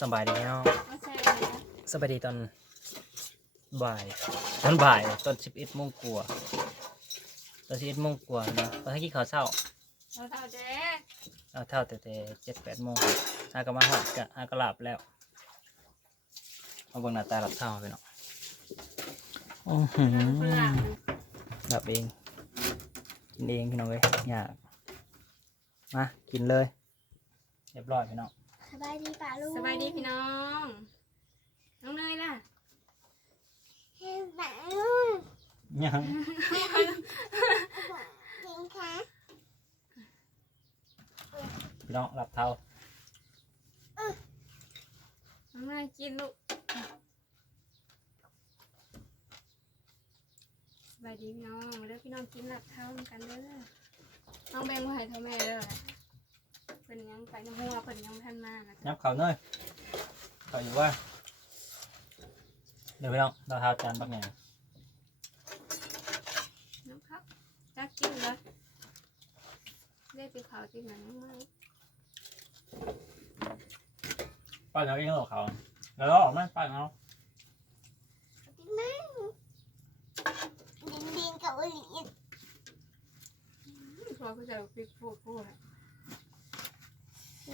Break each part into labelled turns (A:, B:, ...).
A: สบายดีเนาะ
B: ไม่ใช่เลยนะ
A: สบายดีตอนบ่ายตอนบ่ายตอนสิบเอ็ดโมงกว่าตอนสิบเอ็ดโมงกว่านะตอนที่กินข้าวเช้า
B: เราเท่าเจ๊
A: เอาเท่าแต่แต่เจ็ดแปดโมงอากะมาหอดกะอากะหลับแล้วเอาเบิ่งหน้าตาหลับเท่าไปเนาะอื้อหือ
B: คนหลัง
A: หลับเองกินเองพี่น้องเว้ยอยากมากินเลย เรียบร้อยพี่น้อง
C: ส บายดีป่าลูก
B: สบายดีพี่น้อง น้องเนยล่ะ
C: เฮ้ยป่าลูก
A: ยัง
C: จริงคะ
A: พี่น้องหลับเท่า
B: น้องเนยกินลูกสบายดีพี่น้องมาเด้อพี่น้องกินหลับเท่ากันเด้อน้องแบงมาให้เท่าแม่เด้อ เป็นยังไปน้ำหัวเป็นยังท่านมานะ
A: ยับเขาเนยเขาอยู่ว่าเดี๋ยวพี่น้องเราเท้าจานบักแหน่
B: น้ำครับจักกินเลยได้ไปเขากินหนังไหม
A: ป้าเอาเองเหรอเขาแล้วเราออกไหมป้าเอา
C: จริงไหมดินดินกับอุลี
B: พอก็จะปิดพูดพูด
C: ฮักบัง
A: เนยบุญวายเนาะ ดู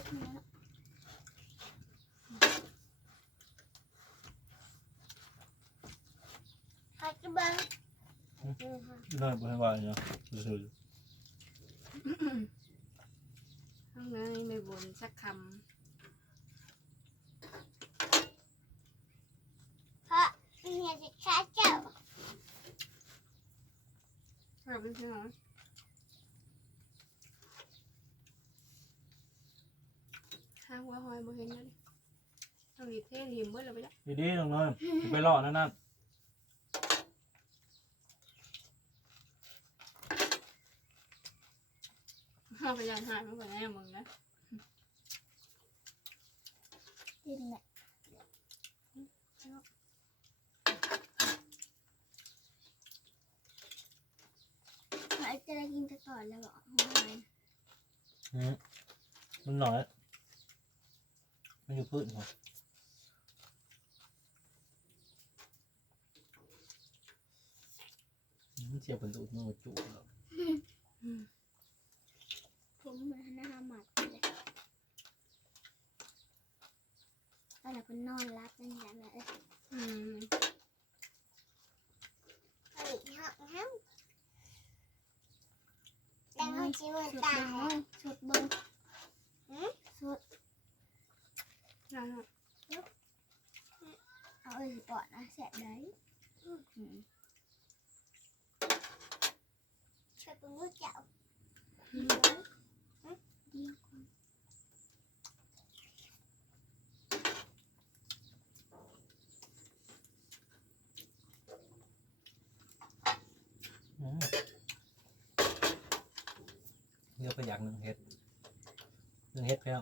B: น้องเนยไม่บ่นสักค
C: เพราะเมียจะฆ่าเจ้าำ
B: แบบนี้ใช่ไหมห้างว่าหอยบ่เห็นแล้วดิ ต้องรีเทรีมเบิดแล้วไปแล้ว
A: ดีดีๆน้องเนยไปรอนั่นนั่น
B: ห้างพยายามหายมันก่อนแน่มึงนะ
C: ดินแหละเขาจะได้กินแต่ก่อนแล้วบอกทำไม
A: อืมมันหน่อย มันอยู่พื้นเหรออืม เสียบเป็นตูดมือจุเหรอ
C: ผมเหมือนหน้าหมัดเลยก็แล้วก็นอนรับนั่นแหละแม่เอ้ย
B: อืม
C: เฮ้ยห้องห้องแต่ห้องชิวตายสุดเบิ้งสุด
B: นั่นน่ะ
C: เอาเอ้ยปอดนะแสบได้ ช่วยเป็นลูกเจ้า
B: อืม
C: เดียวก่อน
A: อืมเดี๋ยวไปอยากหนึ่งเฮ็ดหนึ่งเฮ็ดแล้ว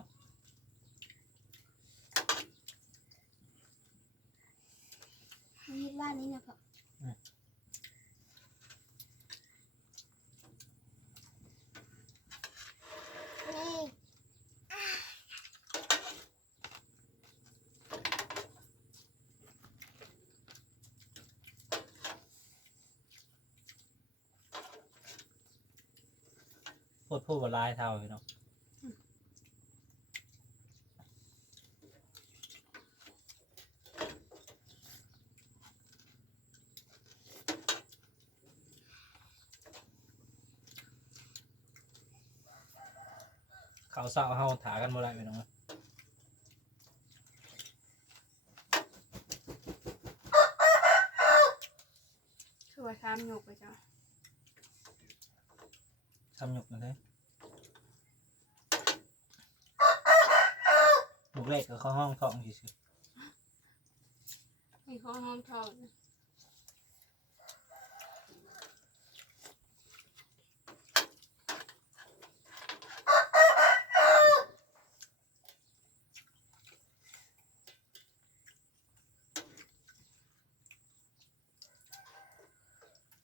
C: คิดว่านี่นะพ่อนี่
A: พู ดพูดบนลายเท่าพี่น้องเขาเศร้าเฮาถากันบ่ได้พี่น้อง
B: คือว่าทำหยกไปจ้ะำ
A: หยกนะเด้ลูกเล็กก็เข้าห้องท้องสิ
B: มีข้อห้อมทองนะ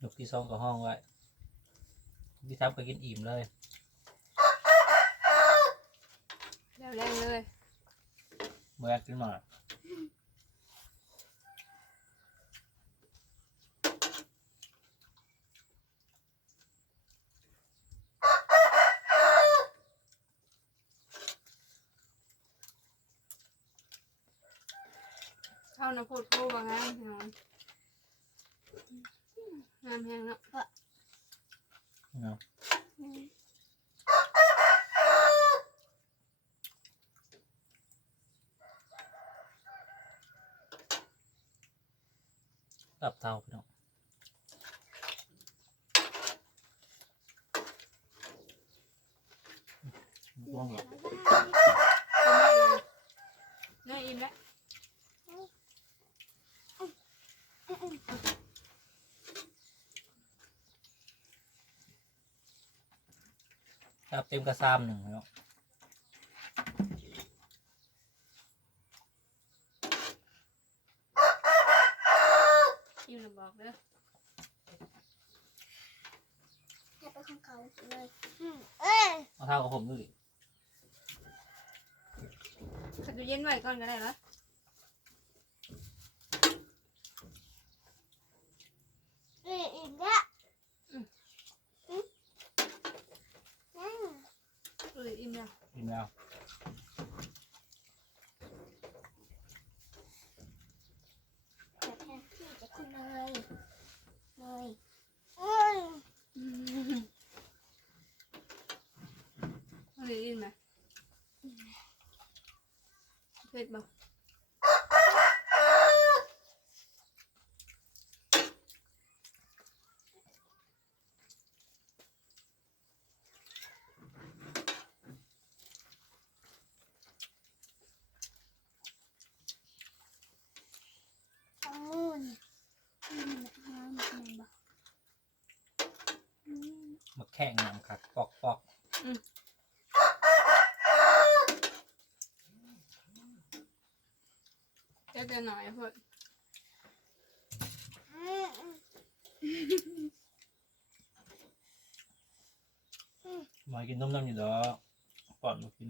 A: ยกที่สองก็ห้องไว้ ที่ทับก็กินอิ่มเลย
B: แล้วแรงเลย
A: เมื่อกินมา
B: เข้าน้ำพูดโค้บางงามพี่น้องงามแห้งเนาะ
A: เนาะตับเตาพี่น้องว่างหรอ
B: เนื้ออิ่มแล้ว
A: ครับเต็มกระซามหนึ่งเนาะ
B: อิ่มแล้วบอกเด้อ
C: ให้เป็นของเขาเลยอืมเอ้ย
A: เอาเท่ากับผมดูดิ
B: ขัดตู้เย็นไว้ก่อนก็ได้ละ
C: เอ้ยอีกแล้วอืมอืม
B: เอออิ่มแล้ว
A: กินแล้ว
C: แต่แทนที่จะคุณเลยเลยเอ้ย
B: อืมเอออิ่มไหมเผ็ดบ่
C: องุ่นอืมน้ำมันบอก
A: มา แข่งน้ำคักปอกปอก
B: เจะจะหน่อยเพื่อน
C: อืมอืม
A: มากินต้มน้ำอยู่ดอกปอดมากิน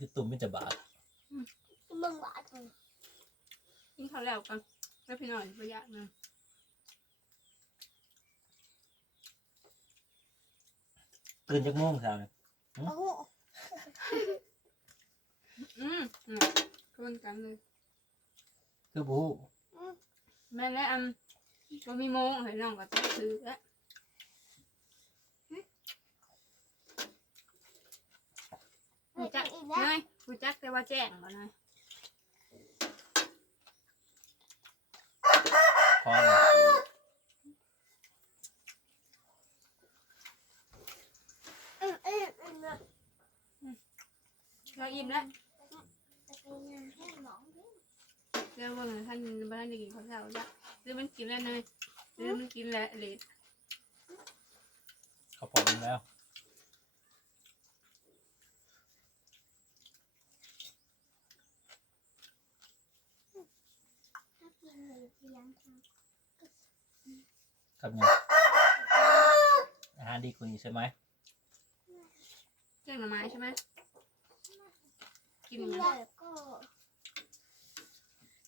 A: มีแต่ตุ่มมีแต่บาด
C: เบิ่งหวานจัง
B: กินข้าวแล้วกันแล้วพี่หน่อยประหยัดนะ
A: ตื่นจากโม่วงเช้าเนี่ย
C: โอ้โห
B: อืมเนี่ยก็เป็นกันเลย
A: คือบู
B: แม่และอันบ่มีโมงให้น้องก็ต้องซื้อแล้ว
C: เอ้
B: กู
C: ย
B: จัก
C: อีกแล้ว
B: นายกูจักแต่ว่าแจ้งบ่นาย
A: พอเลย
C: อืมเอ้ยอืมแล้ว
B: เราอิ่มแล้ว
C: จะไปงานให้หมองด้วย
B: เดี๋ยวว่าท่านบ้านได้กินข้าวเช้าแล้วหรือมันกินแล้วเนยหรือมันกินแล้วเลด
A: เขาปอกมันแล้ว
C: ถ้ากินเลยเพียงทาง
A: กับเนี่ยอาหารดีกว่านี้ใช่ไหม
B: แจ้งหน่อไม้ใช่ไหมกิน
C: กิน
B: อย่าง
C: แล้
B: นี้
C: วก็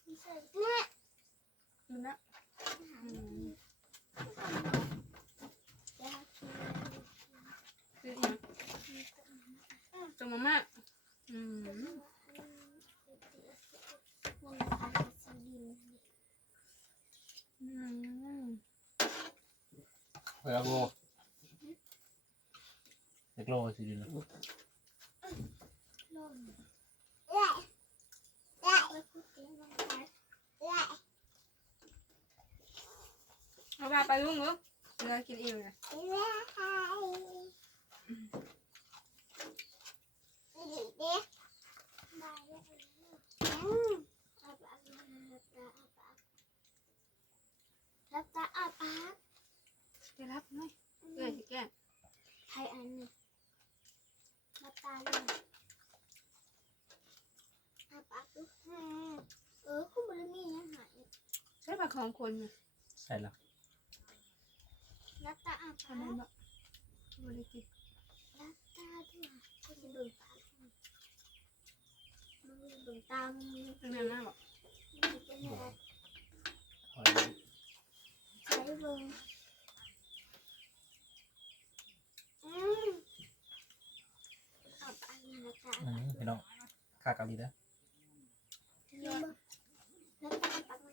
C: มีใส่เนี่ย
B: กินแล้วอืมคืออย่างตัวมาม่าอืม
C: มันอาจจะสีดิน
B: อืม
A: เวลาโลเด็กโลสิดิน
C: ล่มแหละแหละไปพูดเสียงมันไปแหละ
B: เอาไปไปลุงลูกเดี๋ยวกินอิ่มเลย
C: แหละอีกเด้มาแล้วอืมอาปากรับตาอาปาก
B: ไปรับหน่อยเอ้ยสิแก้
C: ใครอันนี้รับตาเลยอาปา กดูอืมเออคุณบริมียังหาย
B: ใช้ปากของคนน่ะ
A: ใส่แล้ว
C: รับตาอา
B: ทำ
C: พา
B: ไมบ่บริกิต
C: รับตาด้วยก็จะดูปากมึงดูตามึง
B: เป็นแม่หน้าบอก
C: เป็นอะไร
A: หอย
C: ใช้เบิ่งอืมเอาไปนะจ๊ะ
A: อืมพี่น้องข้าเกาหลีนะ
C: เบิ่งแล้วตาปักไหม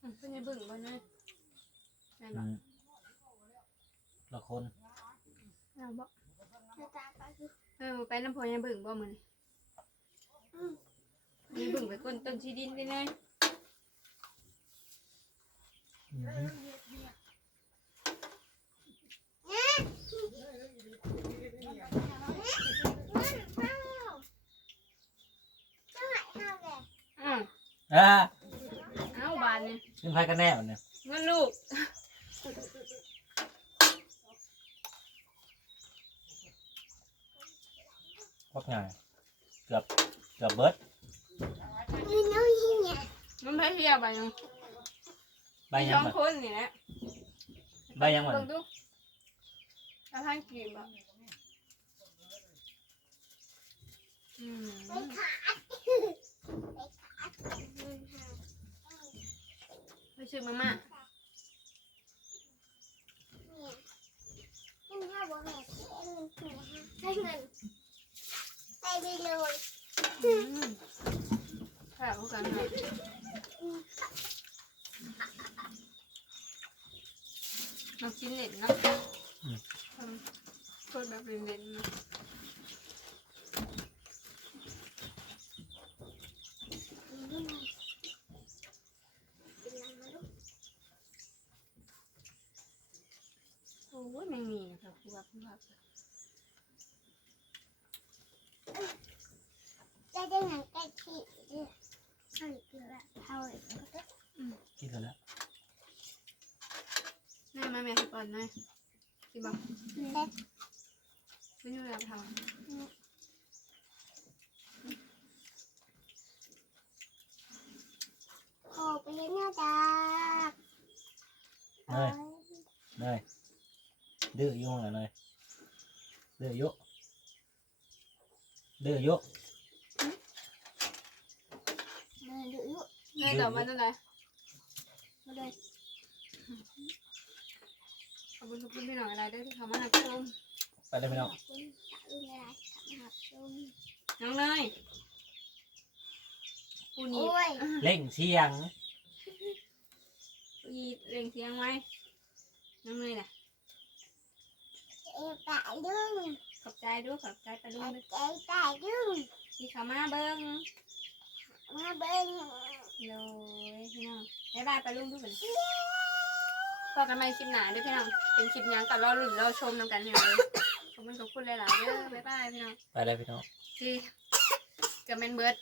B: อืมเป็นไง บึ้งบ่เนยแม่น
A: อื
B: บ่
A: มละคน
B: เราบ่
C: แล้วตาปักอยู่
B: เออไปน้ำพอยายบึ้งบ่มื้อ
C: อืม
B: นี้ยายบึ้งไปก้นต้นชีดินไปเลย
A: อืม
B: อ้าว
A: อ่า
B: เอ้าบานเนี่ย
A: ขึ้นไพ่กันแน่วันเนี่ย
B: เงินลูก
A: พวกไงเกือบเกือบเบิร์ด
B: มันไปเที่ยวไปยัง
A: ใบ
B: มี
A: ยั
B: ส
A: ง
B: อง
A: บัด
B: คนนี่แหละ
A: ใบยังบัด
B: เบิ่งดูกระทั่งกีบอะอืม ไปซื้อมาม่า
C: ได้เงินไปได้เลย
B: อืมแค่พวกกันนะเรากินเน็ตนะอืมคนแบบเล่นๆนะโอ้ยไม่มี นะครับคือว่าคือว่า
C: ได้ได้เงินใกล้ที่ใช่เกลือเท่าไหร่
A: กินกันแล้ว
B: แม่มาแม่สิก่อนนะสิบอก
C: เล็ก
B: ไม่อยู่แล้วท
C: โอ้ไปเล่นน่าจัก
A: เนยเนยดื้อยุ่งเหรอเนย ดื้อยุดื้อยุ
C: เดินดูอยู่ำ
B: แม่ตอบมาเท่าไหร่มาเลยขอบคุณทุกคนพี่น้องอะไรด้วยที่เขามาหักชม
A: ไปเลยพี่น้อง
C: ขอบคุณตาลุงอะไรขับชม
B: น้องเนยปูนี
C: โอ้ย
A: เล่งเสียง
B: ปูนีเร่งเสียงไว้น้องเนยน่ะ
C: เอตาลุง
B: ขอบใจด้วยขอบใจปลาลุงด้วย
C: ใจตาลุง
B: ที่เขามาเบิ้ง
C: มาเบิ้ง
B: เลยพี่น้องบ๊ายบายปลาลุงทุกคนพอกันใหม่คลิปหนาด้วยพี่น้อง เป็นคลิปหยังกับรอรุ่นรอชมนำกันพี่น้องเลยขอบคุณขอบคุณหลายๆเด้อบ๊ายบายพี่น้อง
A: ไปเลยพี่น้อง
B: ที่กับแมนเบิร์ด